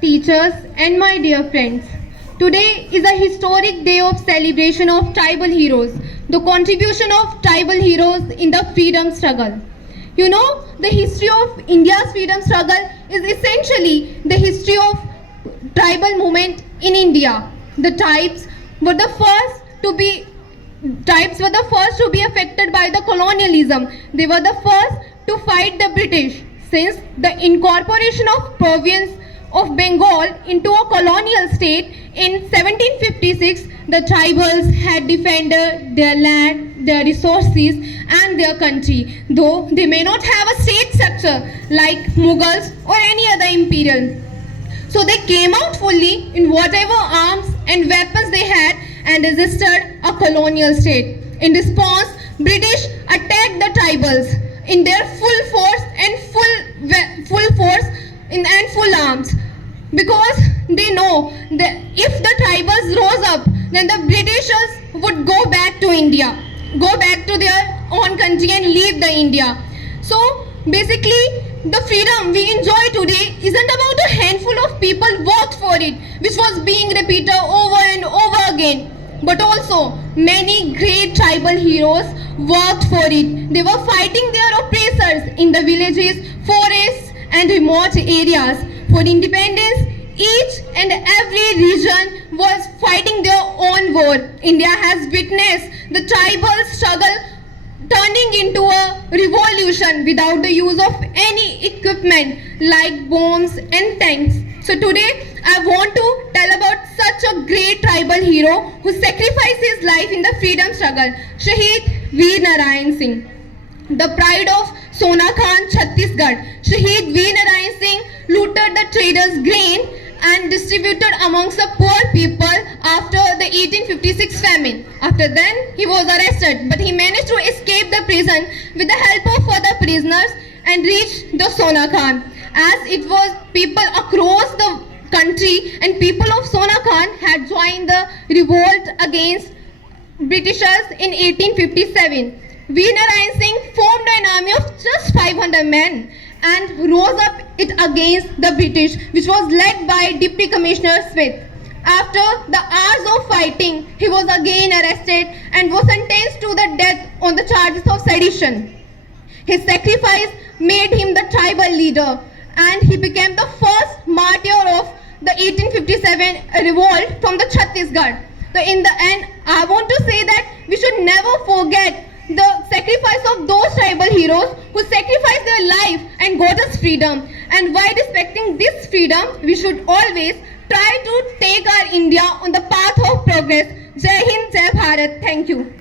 Teachers and my dear friends, today is a historic day of celebration of tribal heroes, the contribution of tribal heroes in the freedom struggle. You know, the history of India's freedom struggle is essentially the history of tribal movement in India. The tribes were the first to be affected by the colonialism. They were the first to fight the British. Since the incorporation of province of Bengal into a colonial state in 1756, the tribals had defended their land, their resources and their country, though they may not have a state structure like Mughals or any other imperial. So they came out fully in whatever arms and weapons they had and resisted a colonial state. In response, British attacked the tribals in their full force and full arms, because they know that if the tribals rose up, then the Britishers would go back to India, go back to their own country and leave the India. So basically, the freedom we enjoy today isn't about a handful of people worked for it, which was being repeated over and over again, but also many great tribal heroes worked for it. They were fighting their oppressors in the villages, forests and remote areas. For independence, each and every region was fighting their own war. India has witnessed the tribal struggle turning into a revolution without the use of any equipment like bombs and tanks. So today I want to tell about such a great tribal hero who sacrificed his life in the freedom struggle, Shahid Veer Narayan Singh, the pride of Sonakhan, Chhattisgarh. Shahid Veer Narayan Singh looted the traders' grain and distributed amongst the poor people after the 1856 famine. After then, he was arrested, but he managed to escape the prison with the help of other prisoners and reached the Sonakhan. As it was people across the country and people of Sonakhan had joined the revolt against Britishers in 1857. Veer Narayan Singh formed an army of just 500 men and rose up it against the British, which was led by Deputy Commissioner Smith. After the hours of fighting, he was again arrested and was sentenced to the death on the charges of sedition. His sacrifice made him the tribal leader, and he became the first martyr of the 1857 revolt from the Chhattisgarh. So in the end, I want to say that we should never forget the sacrifice of those tribal heroes who sacrificed their life and got us freedom. And while respecting this freedom, we should always try to take our India on the path of progress. Jai Hind, Jai Bharat. Thank you.